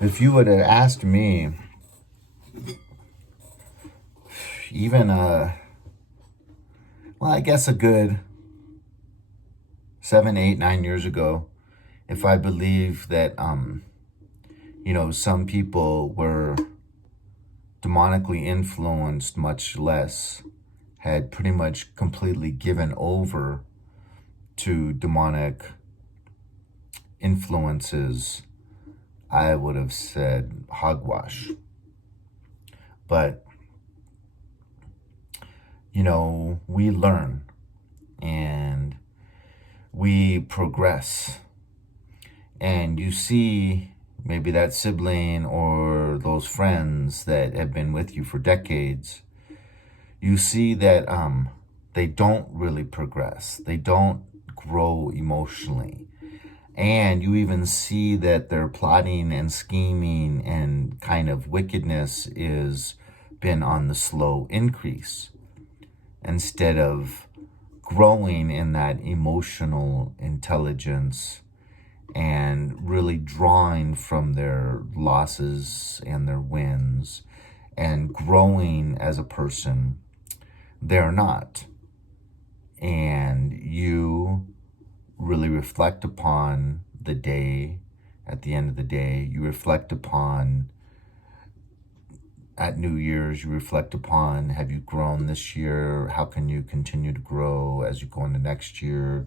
If you would have asked me, even well, I guess a good 7, 8, 9 years ago, if I believe that some people were demonically influenced, much less had pretty much completely given over to demonic influences, I would have said hogwash. But we learn and we progress. And you see maybe that sibling or those friends that have been with you for decades, you see that they don't really progress. They don't grow emotionally. And you even see that their plotting and scheming and kind of wickedness is been on the slow increase, instead of growing in that emotional intelligence and really drawing from their losses and their wins and growing as a person. They're not. And you really reflect upon the day. At the end of the day, you reflect upon at New Year's, you reflect upon, have you grown this year? How can you continue to grow as you go into next year?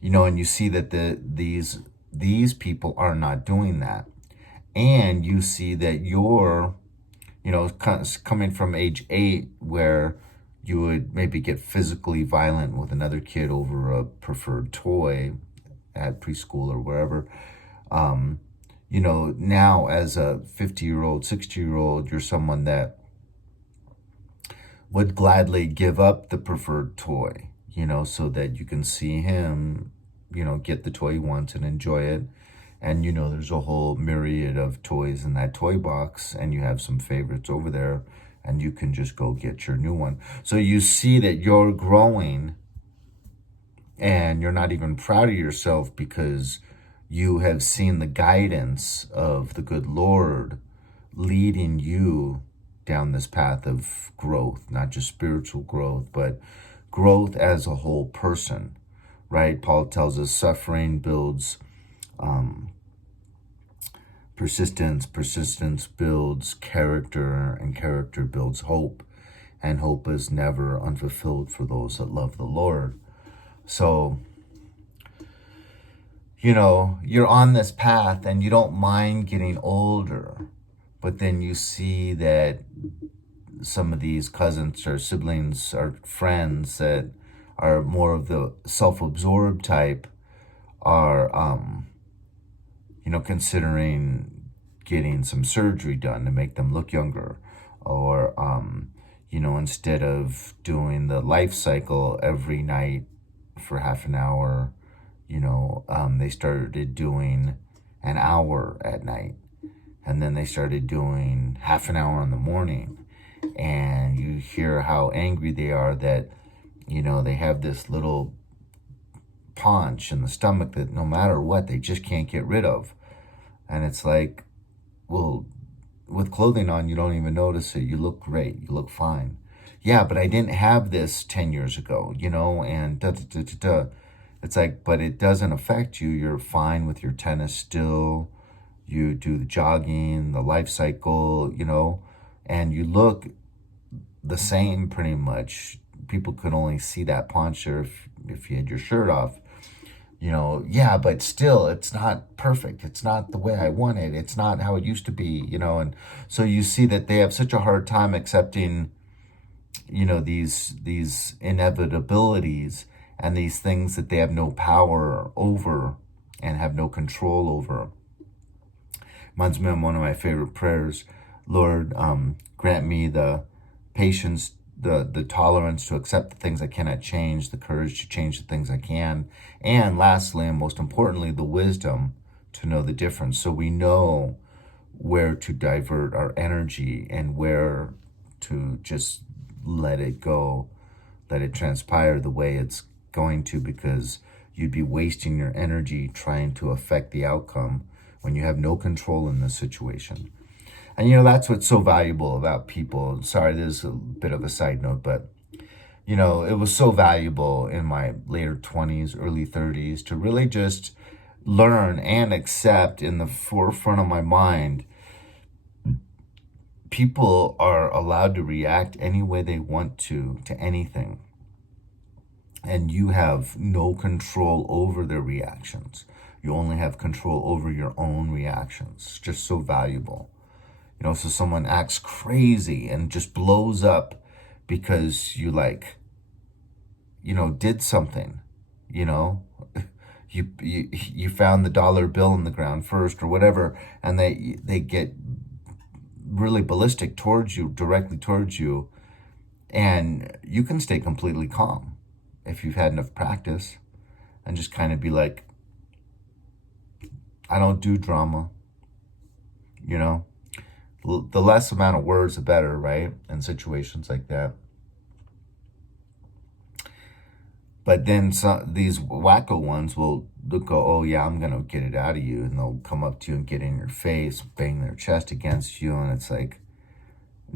And you see that these people are not doing that. And you see that you're, coming from age 8, where you would maybe get physically violent with another kid over a preferred toy at preschool or wherever. Now as a 50-year-old, 60-year-old, you're someone that would gladly give up the preferred toy, so that you can see him, get the toy he wants and enjoy it. And, there's a whole myriad of toys in that toy box, and you have some favorites over there, and you can just go get your new one. So you see that you're growing, and you're not even proud of yourself because you have seen the guidance of the good Lord leading you down this path of growth, not just spiritual growth, but growth as a whole person, right? Paul tells us suffering builds persistence, persistence builds character, and character builds hope, and hope is never unfulfilled for those that love the Lord. So, you're on this path and you don't mind getting older, but then you see that some of these cousins or siblings or friends that are more of the self-absorbed type are, considering getting some surgery done to make them look younger, or, instead of doing the life cycle every night for half an hour, they started doing an hour at night, and then they started doing half an hour in the morning. And you hear how angry they are that, they have this little paunch in the stomach that no matter what, they just can't get rid of. And it's like, well, with clothing on, you don't even notice it. You look great. You look fine. Yeah, but I didn't have this 10 years ago, and da da da da da. It's like, but it doesn't affect you. You're fine with your tennis still. You do the jogging, the life cycle, and you look the same pretty much. People could only see that poncho if you had your shirt off. Yeah, but still, it's not perfect. It's not the way I want it. It's not how it used to be, and so you see that they have such a hard time accepting, these inevitabilities and these things that they have no power over and have no control over. Reminds me of one of my favorite prayers. Lord, grant me the patience, the tolerance to accept the things I cannot change, the courage to change the things I can, and lastly, and most importantly, the wisdom to know the difference, so we know where to divert our energy and where to just let it go, let it transpire the way it's going to, because you'd be wasting your energy trying to affect the outcome when you have no control in the situation. And, you know, that's what's so valuable about people. Sorry, there's a bit of a side note, but, you know, it was so valuable in my later 20s, early 30s to really just learn and accept in the forefront of my mind, people are allowed to react any way they want to anything. And you have no control over their reactions. You only have control over your own reactions. It's just so valuable. You know, so someone acts crazy and just blows up because you like, you know, did something, you know, you found the dollar bill in the ground first or whatever, and they get really ballistic towards you, directly towards you, and you can stay completely calm if you've had enough practice and just kind of be like, I don't do drama, you know. The less amount of words, the better, right? In situations like that. But then these wacko ones they'll go, oh yeah, I'm going to get it out of you. And they'll come up to you and get in your face, bang their chest against you. And it's like,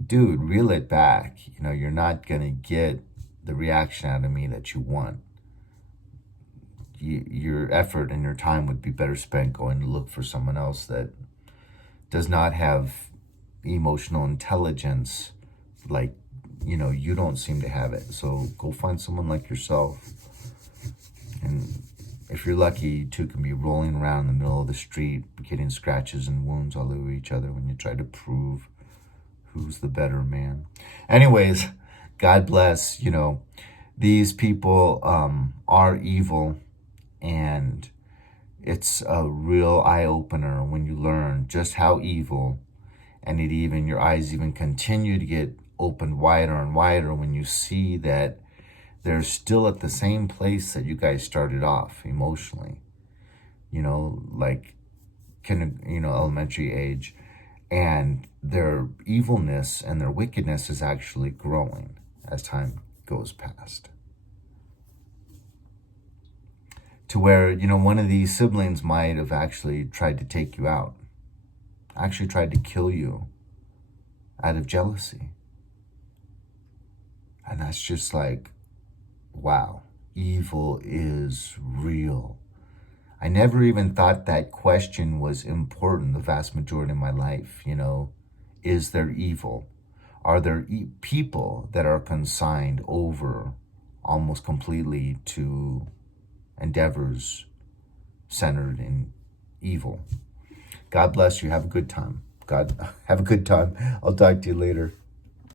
dude, reel it back. You know, you're not going to get the reaction out of me that you want. Your effort and your time would be better spent going to look for someone else that does not have emotional intelligence like, you know, you don't seem to have it. So go find someone like yourself. And if you're lucky, you two can be rolling around in the middle of the street, getting scratches and wounds all over each other when you try to prove who's the better man. Anyways, God bless. You know, these people are evil, and it's a real eye-opener when you learn just how evil, and your eyes even continue to get opened wider and wider when you see that they're still at the same place that you guys started off emotionally, you know, like elementary age, and their evilness and their wickedness is actually growing as time goes past. To where, you know, one of these siblings might have actually tried to take you out, actually tried to kill you out of jealousy. And that's just like, wow, evil is real. I never even thought that question was important the vast majority of my life, you know. Is there evil? Are there people that are consigned over almost completely to endeavors centered in evil? God bless you. Have a good time. Have a good time. I'll talk to you later.